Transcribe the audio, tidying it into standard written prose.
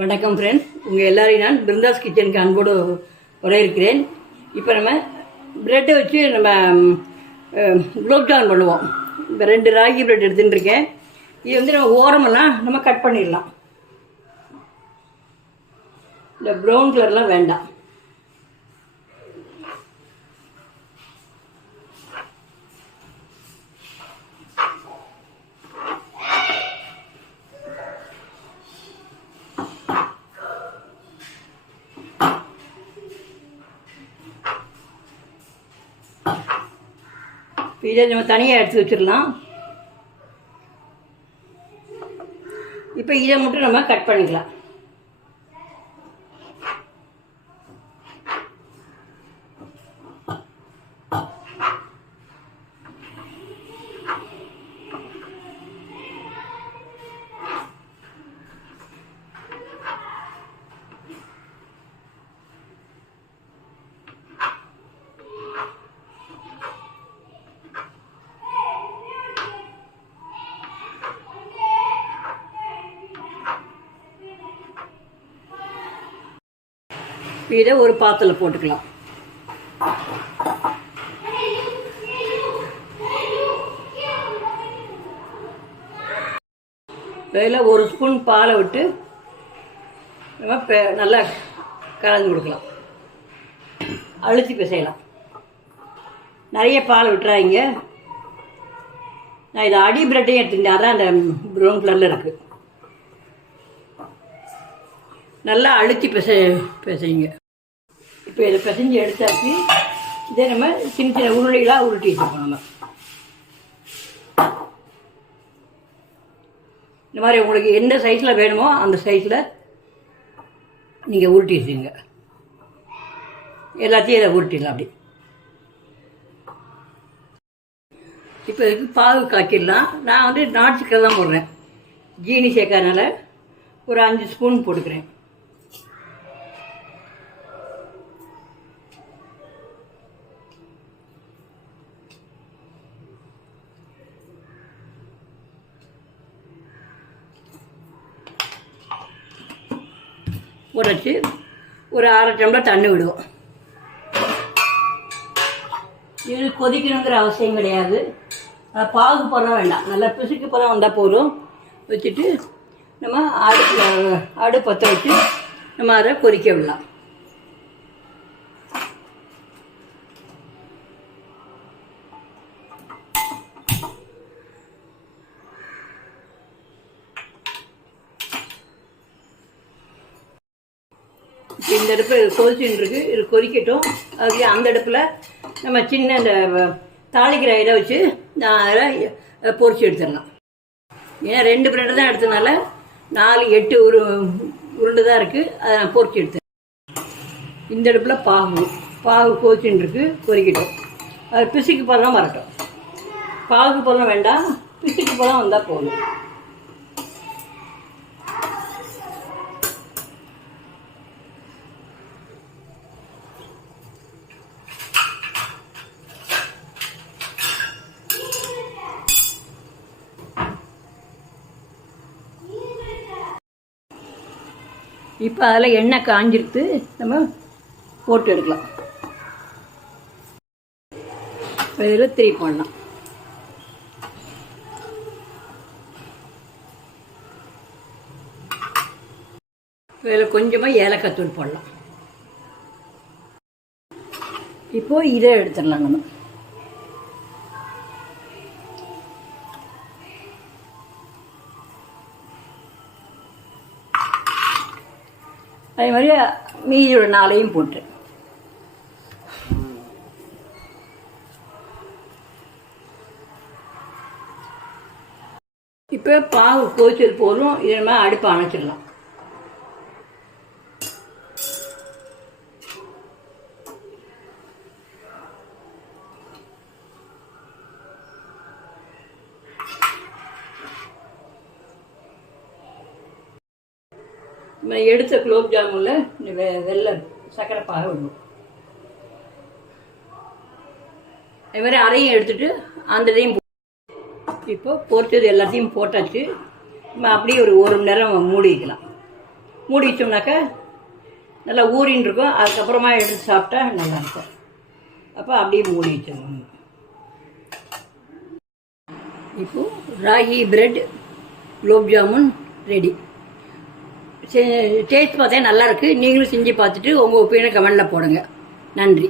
வணக்கம் ஃப்ரெண்ட்ஸ், உங்கள் எல்லாரையும் நான் பிருந்தாஸ் கிச்சனுக்கு அன்போடு வரவேற்கிறேன். இப்போ நம்ம ப்ரெட்டை வச்சு நம்ம குலோப்ஜாமுன் பண்ணுவோம். இப்போ 2 ராகி ப்ரெட் எடுத்துகிட்டு இருக்கேன். இது வந்து நம்ம ஓரமெல்லாம் நம்ம கட் பண்ணிடலாம். இந்த ப்ரௌன் கலர்லாம் வேண்டாம். இதை நம்ம தனியாக எடுத்து வச்சிடலாம். இப்போ இதை மட்டும் நம்ம கட் பண்ணிக்கலாம். இதை ஒரு பாத்திரத்தில் போட்டுக்கலாம். இதில் 1 ஸ்பூன் பாலை விட்டு நம்ம நல்லா கலந்து கொடுக்கலாம். அழுத்தி பிசையலாம். நிறைய பால் விட்டுறாங்க. நான் இதை அடி பிரெட்டையும் எடுத்துக்கிட்டேன். அதான் அந்த ப்ரௌன் கலரில் இருக்குது. நல்லா அழுத்தி பிசைங்க. இப்போ இதை பிசைஞ்சு எடுத்தாச்சு. இதே நம்ம சின்ன சின்ன உருளைகளாக உருட்டி வச்சுருக்கோம். நம்ம இந்த மாதிரி உங்களுக்கு எந்த சைஸில் வேணுமோ அந்த சைஸில் நீங்கள் உருட்டி வச்சுங்க. எல்லாத்தையும் இதை உருட்டிடலாம். அப்படி இப்போ இதுக்கு பாகு காய்ச்சிடலாம். நான் வந்து நாட்டு சக்கரை தான் போடுறேன். ஜீனி சேர்க்கறதுனால ஒரு 5 ஸ்பூன் போட்டுக்கிறேன். உடைச்சி ஒரு 1/2 டம்ளர் தண்ணி விடுவோம். இது கொதிக்கணுங்கிற அவசியம் கிடையாது. பாகு பதம் வேண்டாம். நல்லா பிசுக்கு பதம் வந்தால் போதும். வச்சுட்டு நம்ம அடுப்பு பற்ற வச்சு நம்ம அதை கொதிக்க விடலாம். இந்த அடுப்பு கொதிச்சுன்னு இருக்கு. இது கொதிக்கட்டும். அதுக்கு அந்த அடுப்பில் நம்ம சின்ன இந்த தாளிக்கிற இதை வச்சு நான் அதில் பொரிச்சு எடுத்துடலாம். ஏன்னா 2 பிரெட்டு தான் எடுத்ததுனால 4, 8 உருண்டு தான் இருக்குது. அதை நான் பொரிச்சு எடுத்தேன். இந்த அடுப்பில் பாகு கொதிச்சுன்னு இருக்கு. கொதிக்கட்டும். அது பிசுக்கு பதம் வரட்டும். பாகு பதம் வேண்டாம், பிசுக்கு பதம் வந்தால் போதும். இப்போ அதில் எண்ணெய் காஞ்சிருத்து நம்ம போட்டு எடுக்கலாம். இதில் திருப்பி போடலாம். இதில் கொஞ்சமாக ஏலக்காய் தூள் போடலாம். இப்போது இதை எடுத்துடலாம். நம்ம அதே மாதிரி மீதியோட 4ஐயும் போட்டு இப்போ பாகு கொதிச்சது போதும். இதை நம்ம அடுப்பை அணைச்சிடலாம். நம்ம எடுத்த குலோப் ஜாமுனில் வெள்ளை சர்க்கரை பாகு விடணும். அதே மாதிரி அரையும் எடுத்துட்டு அந்த இதையும் இப்போ பொரிச்சது எல்லாத்தையும் போட்டாச்சு. நம்ம அப்படியே ஒரு 1 மணி நேரம் மூடி வைக்கலாம். மூடி வச்சோம்னாக்கா நல்லா ஊறின்னு இருக்கும். அதுக்கப்புறமா எடுத்து சாப்பிட்டா நல்லாயிருக்கும். அப்போ அப்படியே மூடி வச்சிடணும். இப்போது ragi bread gulab jamun ready. Taste பார்த்தா நல்லாயிருக்கு. நீங்களும் செஞ்சு பார்த்துட்டு உங்கள் ஒப்பீனியனை கமெண்டில் போடுங்க. நன்றி.